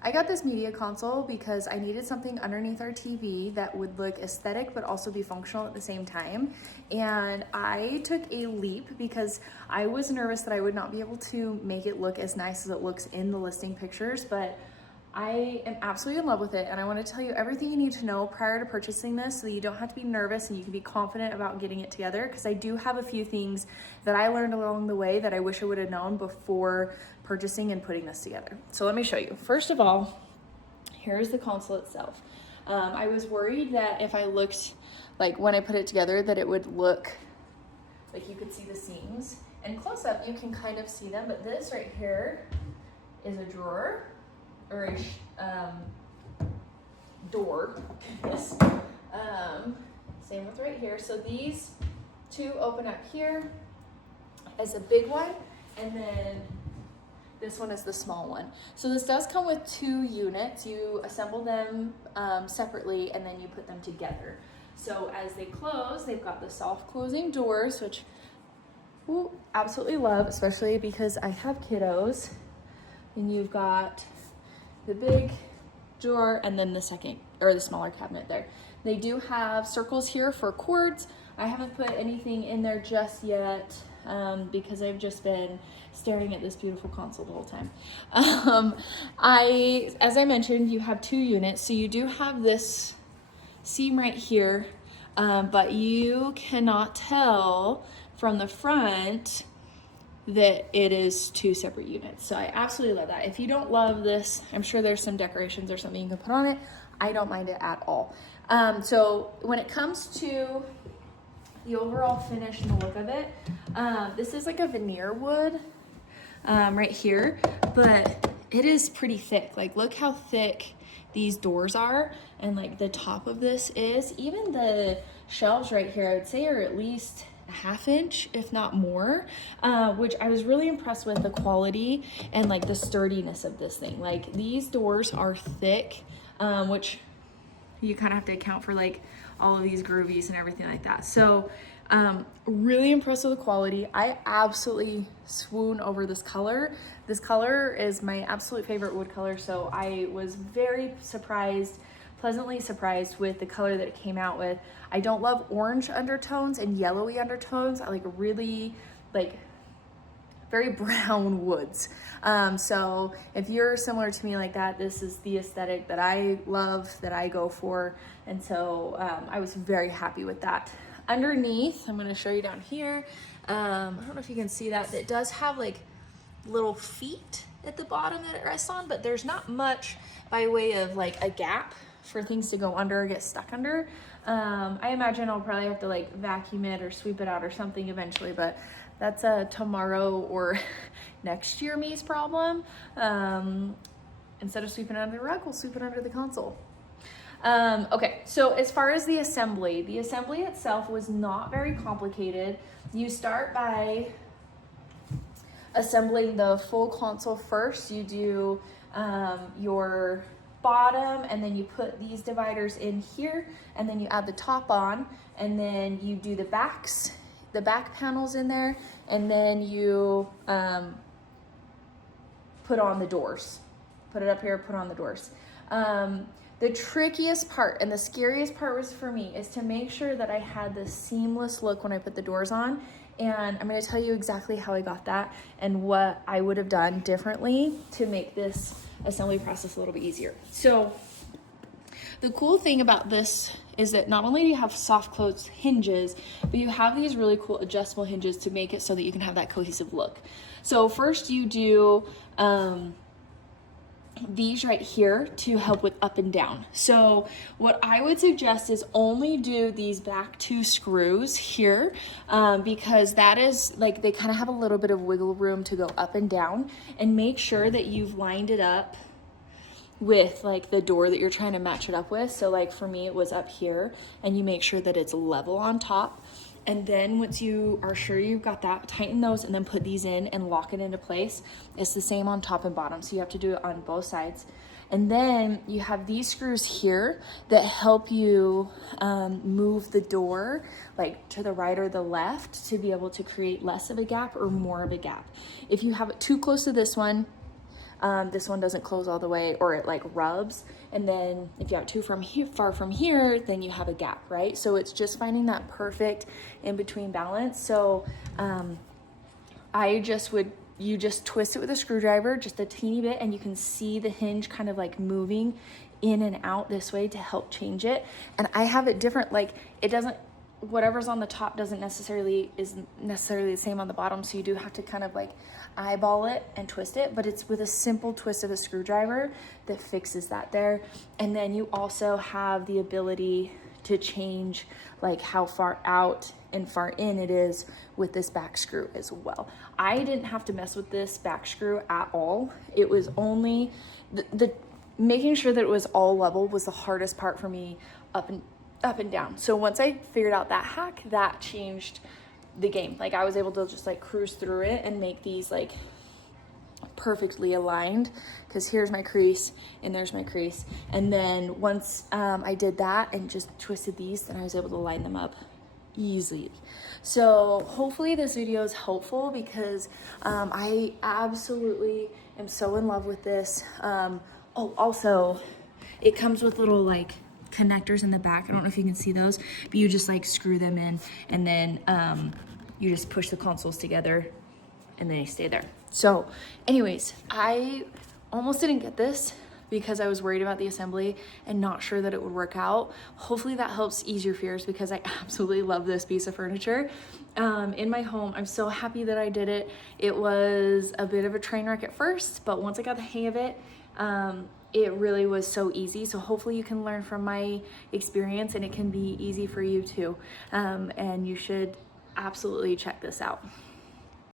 I got this media console because I needed something underneath our TV that would look aesthetic but also be functional at the same time. And I took a leap because I was nervous that I would not be able to make it look as nice as it looks in the listing pictures, but I am absolutely in love with it, and I want to tell you everything you need to know prior to purchasing this so that you don't have to be nervous and you can be confident about getting it together, because I do have a few things that I learned along the way that I wish I would have known before purchasing and putting this together. So let me show you. First of all, here's the console itself. I was worried that if I looked, like when I put it together, that it would look like you could see the seams. And close up, you can kind of see them, but this right here is a drawer, or a door. Same with right here. So these two open up here as a big one, and then this one is the small one. So this does come with 2 units. You assemble them separately, and then you put them together. So as they close, they've got the soft closing doors, which I absolutely love, especially because I have kiddos. And you've got the big drawer and then the second, or the smaller cabinet there. They do have circles here for cords. I haven't put anything in there just yet because I've just been staring at this beautiful console the whole time. As I mentioned, you have 2 units, so you do have this seam right here, but you cannot tell from the front that it is 2 separate units. So I absolutely love that. If you don't love this, I'm sure there's some decorations or something you can put on it. I don't mind it at all. So when it comes to the overall finish and the look of it, this is like a veneer wood right here, but it is pretty thick. Like, look how thick these doors are, and like the top of this is. Even the shelves right here, I would say are at least a 1/2 inch, if not more, which I was really impressed with the quality and like the sturdiness of this thing. Like, these doors are thick, which you kind of have to account for like all of these groovies and everything like that. So really impressed with the quality. I absolutely swoon over this color. This color is my absolute favorite wood color, so I was very surprised, pleasantly surprised with the color that it came out with. I don't love orange undertones and yellowy undertones. I like really like very brown woods. So if you're similar to me like that, this is the aesthetic that I love, that I go for. And so I was very happy with that. Underneath, I'm gonna show you down here. I don't know if you can see that. It does have like little feet at the bottom that it rests on, but there's not much by way of like a gap for things to go under or get stuck under. I imagine I'll probably have to like vacuum it or sweep it out or something eventually, but that's a tomorrow or next year me's problem. Instead of sweeping it under the rug, we'll sweep it under the console. Okay, so as far as the assembly itself was not very complicated. You start by assembling the full console first. You do your bottom, and then you put these dividers in here, and then you add the top on, and then you do the backs, the back panels in there, and then you put on the doors. Put it up here, put on the doors. The trickiest part and the scariest part was for me is to make sure that I had this seamless look when I put the doors on. And I'm gonna tell you exactly how I got that and what I would have done differently to make this assembly process a little bit easier. So the cool thing about this is that not only do you have soft close hinges, but you have these really cool adjustable hinges to make it so that you can have that cohesive look. So first you do these right here to help with up and down. So what I would suggest is only do these back 2 screws here, because that is like, they kind of have a little bit of wiggle room to go up and down, and make sure that you've lined it up with like the door that you're trying to match it up with. So like for me, it was up here, and you make sure that it's level on top. And then once you are sure you've got that, tighten those and then put these in and lock it into place. It's the same on top and bottom, so you have to do it on both sides. And then you have these screws here that help you move the door like to the right or the left to be able to create less of a gap or more of a gap. If you have it too close to this one, This one doesn't close all the way, or it like rubs. And then if you have too far from here, then you have a gap, right? So it's just finding that perfect in between balance. So you just twist it with a screwdriver just a teeny bit, and you can see the hinge kind of like moving in and out this way to help change it. And I have it different, like it doesn't, whatever's on the top isn't necessarily the same on the bottom. So you do have to kind of like eyeball it and twist it, but it's with a simple twist of a screwdriver that fixes that there. And then you also have the ability to change like how far out and far in it is with this back screw as well. I didn't have to mess with this back screw at all. It was only the making sure that it was all level was the hardest part for me up and down. So once I figured out that hack, that changed the game. Like I was able to just like cruise through it and make these like perfectly aligned, because here's my crease and there's my crease. And then once I did that and just twisted these, then I was able to line them up easily. So hopefully this video is helpful, because I absolutely am so in love with this. Oh, also it comes with little like connectors in the back. I don't know if you can see those, but you just like screw them in, and then you just push the consoles together and then they stay there. So anyways, I almost didn't get this because I was worried about the assembly and not sure that it would work out. Hopefully that helps ease your fears, because I absolutely love this piece of furniture in my home. I'm so happy that I did it. It was a bit of a train wreck at first, but once I got the hang of it, it really was so easy. So hopefully you can learn from my experience, and it can be easy for you too. And you should absolutely check this out.